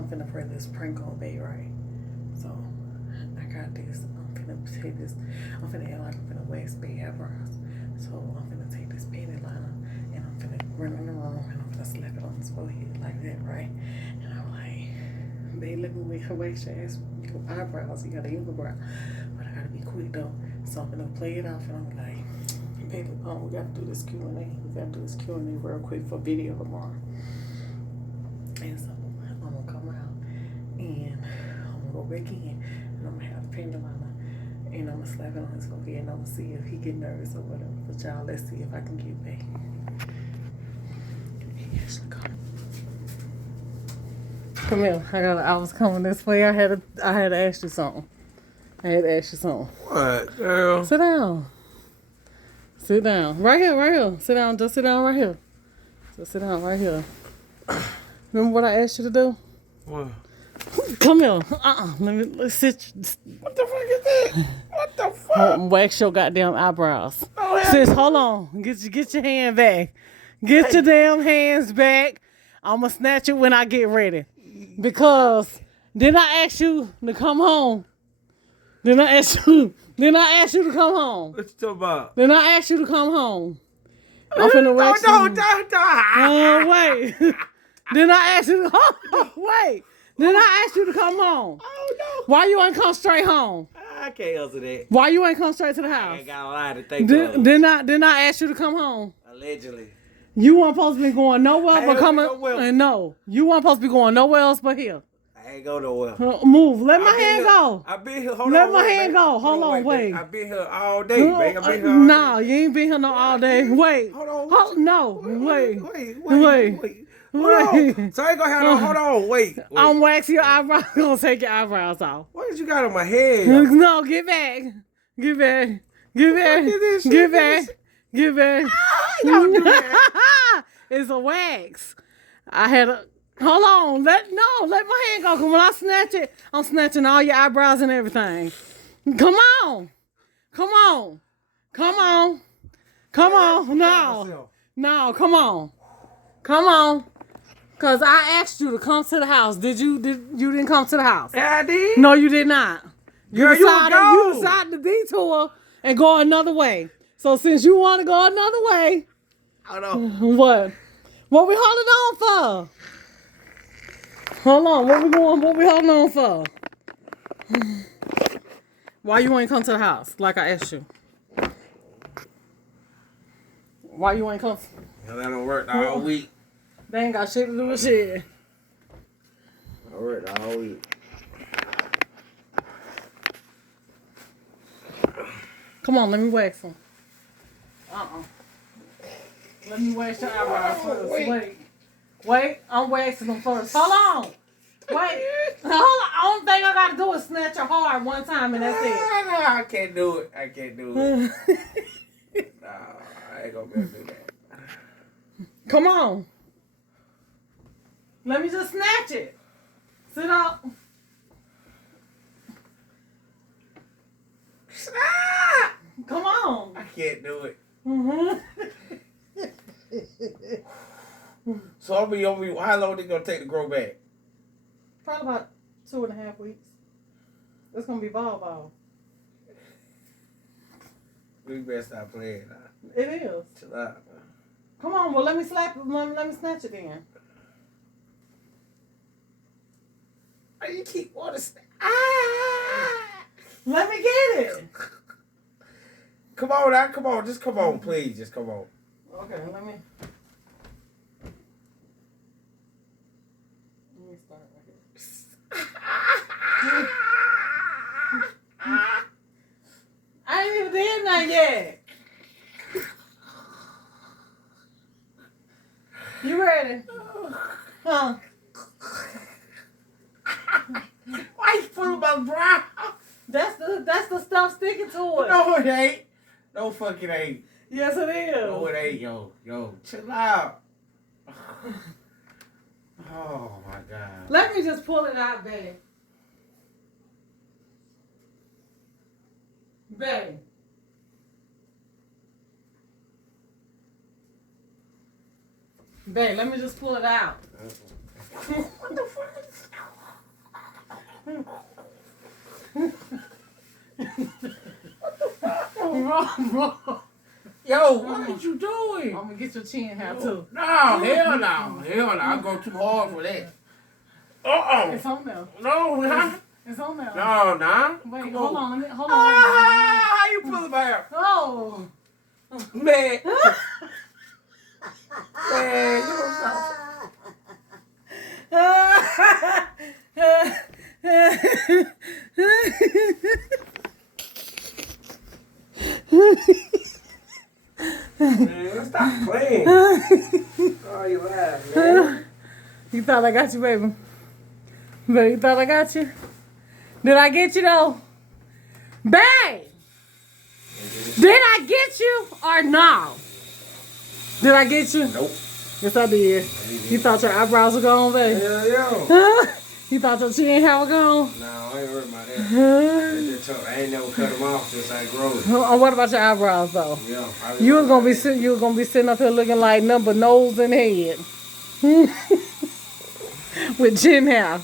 I'm finna pray this prank on Bay, right? So I got this. I'm finna take this. I'm finna act like I'm finna wax Bay eyebrows. So I'm finna take this penny liner and I'm finna run in the room and I'm finna slap it on his forehead like that, right? And I'm like, Bay, let me wax your ass, your eyebrows. You got a unibrow, but I gotta be quick though. So I'm finna play it off and I'm like, Baby, we gotta do this Q&A. We gotta do this Q&A real quick for video tomorrow. And so I'm gonna come out and I'm gonna go back in and I'm gonna have the penny liner and I'm gonna slap it on his forehead and I'm gonna see if he get nervous or whatever. But y'all, let's see if I can get back. Come here. I was coming this way. I had to ask you something. What, girl? Sit down. Sit down. Right here. Sit down. Just sit down right here. Just sit down right here. Remember what I asked you to do? What? Come here. Let's sit. What the fuck is that? What the fuck? Wax your goddamn eyebrows. Sis, hold on. Get your hand back. Get your damn hands back. I'ma snatch it when I get ready. Because didn't I ask you to come home? Didn't I ask you to come home? What you talking about? Didn't I ask you to come home? I'm finna wax you. No. Wait. Didn't I ask you to wait. Didn't I ask you to come home? Oh, no. Why you ain't come straight home? I can't answer that. Why you ain't come straight to the house? I ain't got a lot to think of. Didn't I ask you to come home? Allegedly. You weren't supposed to be going nowhere but coming. Nowhere. No, you weren't supposed to be going nowhere else but here. I ain't go nowhere. Move. Let my hand go. I been here. Hold on. Let my hand go. Hold on. Wait. I been here all day, babe. I been here all No, day. you ain't been here no all day. Wait. Hold on. No. Wait. Wait. Hold on. So I ain't gonna have no. Hold on. Wait. I'm waxing your eyebrows. I'm gonna take your eyebrows off. What did you got on my head? No, get back. Get back. Get back. Get back. Get back. Don't do that. It's a wax. I had a. Hold on. Let my hand go. Cause when I snatch it, I'm snatching all your eyebrows and everything. Come on. No. Come on. Cause I asked you to come to the house. You didn't come to the house? Yeah, I did. No, you did not. Girl, You decided to detour and go another way. So since you want to go another way, Hold on. what? What we holding on for? Hold on. What we holding on for? Why you ain't come to the house like I asked you? Why you ain't come? That don't work all week. They ain't got shit to do with shit. I worked all week. Come on, let me wax them. Let me wax your eyebrows first. Wait, I'm waxing them first. Hold on. Wait. Hold on. Only thing I gotta do is snatch your heart one time and that's it. I can't do it. Nah, I ain't gonna be able to do that. Come on. Let me just snatch it. Sit up. Ah! Come on. I can't do it. Mm-hmm. So how long is it gonna take to grow back? Probably about 2.5 weeks. It's gonna be ball. We better stop playing now. It is. Chill out. Come on, well let me slap it. Let me snatch it then. You keep wanting to ah! Let me get it. Come on now, come on. Just come on, please. Just come on. Okay, let me start right here. I ain't even did nothing yet. You ready? Huh? Why you put my brow? That's the stuff sticking to it. No, it ain't. No fucking ain't. Yes, it is. No, it ain't, yo. Chill out. Oh my God. Let me just pull it out, babe. Babe. Babe, let me just pull it out. What the fuck? No. Yo, what are you doing? I'm gonna get your chin hair too. No, hell no. Hell no. I go too hard for that. It's on there. No, nah. It's on there. No, nah. Wait, Come hold on. on. How you pull my hair? Oh. Man. Man, you don't stop. Man, stop playing. Oh, you laugh, man. You thought I got you, baby? Baby, you thought I got you? Did I get you, though? Babe! Did I get you or no? Did I get you? Nope. Yes, I did. You thought your eyebrows were gone, baby? Hell yeah. You thought your chin hair was gone? No, I ain't worried about that. I ain't never cut them off since I grew. What about your eyebrows, though? Yeah. You was gonna be sitting up here looking like number nose and head. With chin hair.